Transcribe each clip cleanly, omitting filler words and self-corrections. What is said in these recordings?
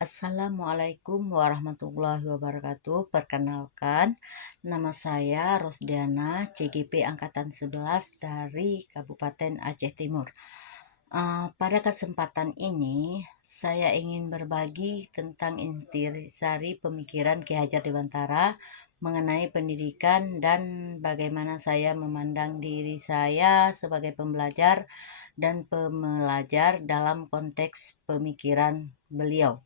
Assalamualaikum warahmatullahi wabarakatuh. Perkenalkan, nama saya Rosdiana, CGP Angkatan 11 dari Kabupaten Aceh Timur. Pada kesempatan ini, saya ingin berbagi tentang intisari pemikiran Ki Hajar Dewantara mengenai pendidikan dan bagaimana saya memandang diri saya sebagai pembelajar dan pembelajar dalam konteks pemikiran beliau.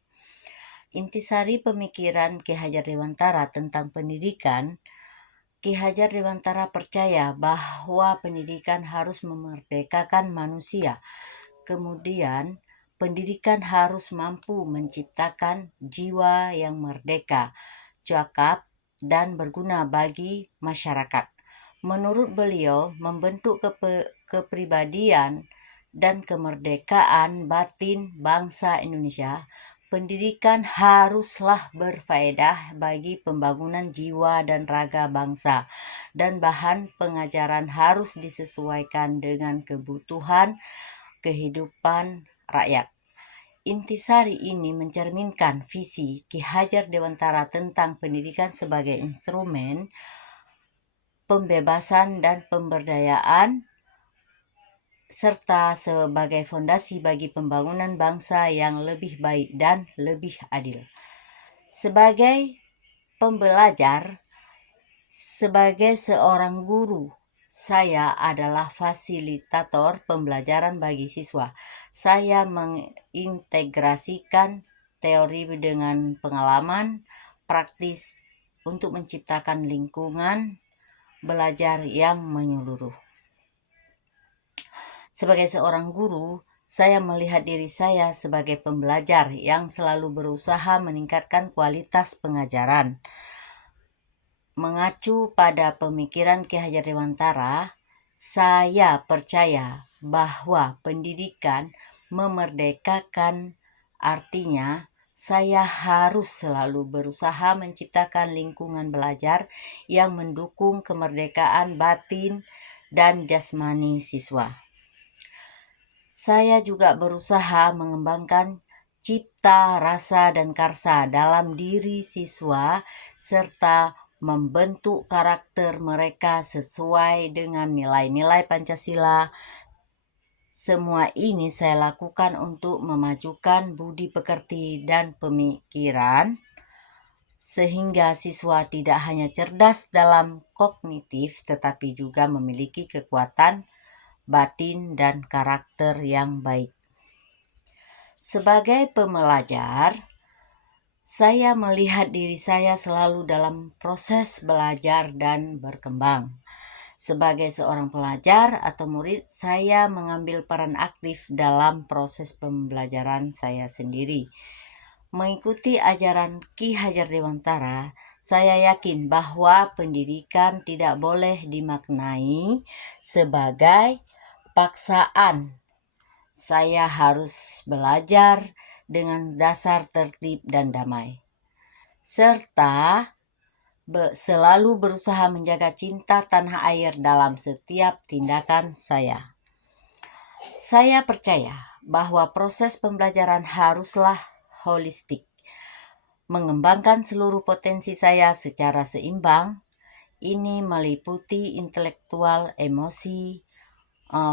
Intisari pemikiran Ki Hajar Dewantara tentang pendidikan, Ki Hajar Dewantara percaya bahwa pendidikan harus memerdekakan manusia. Kemudian, pendidikan harus mampu menciptakan jiwa yang merdeka, cakap, dan berguna bagi masyarakat. Menurut beliau, membentuk kepribadian dan kemerdekaan batin bangsa Indonesia, pendidikan haruslah berfaedah bagi pembangunan jiwa dan raga bangsa, dan bahan pengajaran harus disesuaikan dengan kebutuhan kehidupan rakyat. Intisari ini mencerminkan visi Ki Hajar Dewantara tentang pendidikan sebagai instrumen pembebasan dan pemberdayaan serta sebagai fondasi bagi pembangunan bangsa yang lebih baik dan lebih adil. Sebagai pembelajar, sebagai seorang guru, saya adalah fasilitator pembelajaran bagi siswa. Saya mengintegrasikan teori dengan pengalaman praktis untuk menciptakan lingkungan belajar yang menyeluruh. Sebagai seorang guru, saya melihat diri saya sebagai pembelajar yang selalu berusaha meningkatkan kualitas pengajaran. Mengacu pada pemikiran Ki Hajar Dewantara, saya percaya bahwa pendidikan memerdekakan, artinya saya harus selalu berusaha menciptakan lingkungan belajar yang mendukung kemerdekaan batin dan jasmani siswa. Saya juga berusaha mengembangkan cipta, rasa, dan karsa dalam diri siswa serta membentuk karakter mereka sesuai dengan nilai-nilai Pancasila. Semua ini saya lakukan untuk memajukan budi pekerti dan pemikiran sehingga siswa tidak hanya cerdas dalam kognitif tetapi juga memiliki kekuatan batin dan karakter yang baik. Sebagai pembelajar, saya melihat diri saya selalu dalam proses belajar dan berkembang. Sebagai seorang pelajar atau murid, saya mengambil peran aktif dalam proses pembelajaran saya sendiri. Mengikuti ajaran Ki Hajar Dewantara, saya yakin bahwa pendidikan tidak boleh dimaknai sebagai paksaan. Saya harus belajar dengan dasar tertib dan damai, serta selalu berusaha menjaga cinta tanah air dalam setiap tindakan saya. Saya percaya bahwa proses pembelajaran haruslah holistik, mengembangkan seluruh potensi saya secara seimbang. Ini meliputi intelektual, emosi,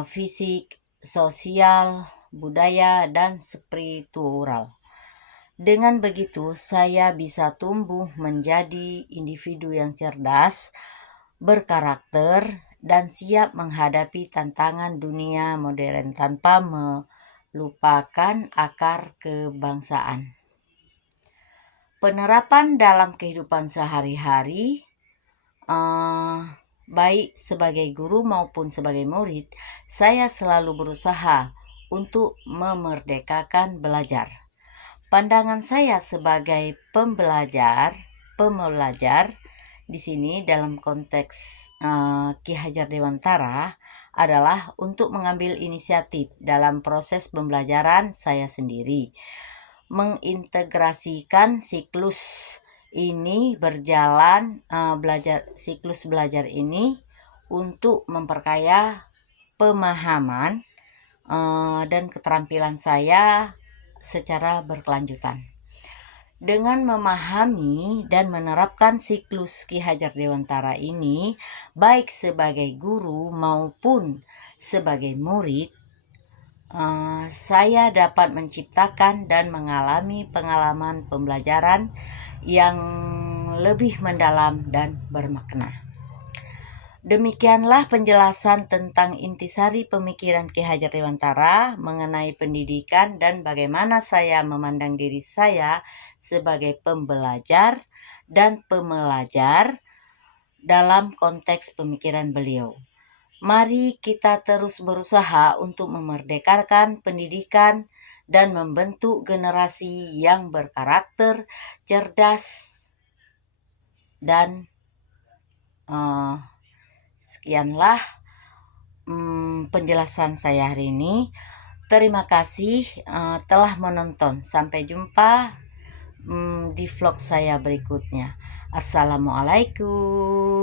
fisik, sosial, budaya, dan spiritual. Dengan begitu, saya bisa tumbuh menjadi individu yang cerdas, berkarakter, dan siap menghadapi tantangan dunia modern tanpa melupakan akar kebangsaan. Penerapan dalam kehidupan sehari-hari, baik sebagai guru maupun sebagai murid, saya selalu berusaha untuk memerdekakan belajar. Pandangan saya sebagai pembelajar di sini dalam konteks Ki Hajar Dewantara adalah untuk mengambil inisiatif dalam proses pembelajaran saya sendiri, mengintegrasikan siklus ini berjalan, siklus belajar ini untuk memperkaya pemahaman dan keterampilan saya secara berkelanjutan. Dengan memahami dan menerapkan siklus Ki Hajar Dewantara ini, baik sebagai guru maupun sebagai murid, saya dapat menciptakan dan mengalami pengalaman pembelajaran yang lebih mendalam dan bermakna. Demikianlah penjelasan tentang intisari pemikiran Ki Hajar Dewantara mengenai pendidikan dan bagaimana saya memandang diri saya sebagai pembelajar dan pemelajar dalam konteks pemikiran beliau. Mari kita terus berusaha untuk memerdekakan pendidikan dan membentuk generasi yang berkarakter, cerdas, dan sekianlah penjelasan saya hari ini. Terima kasih telah menonton. Sampai jumpa di vlog saya berikutnya. Assalamualaikum.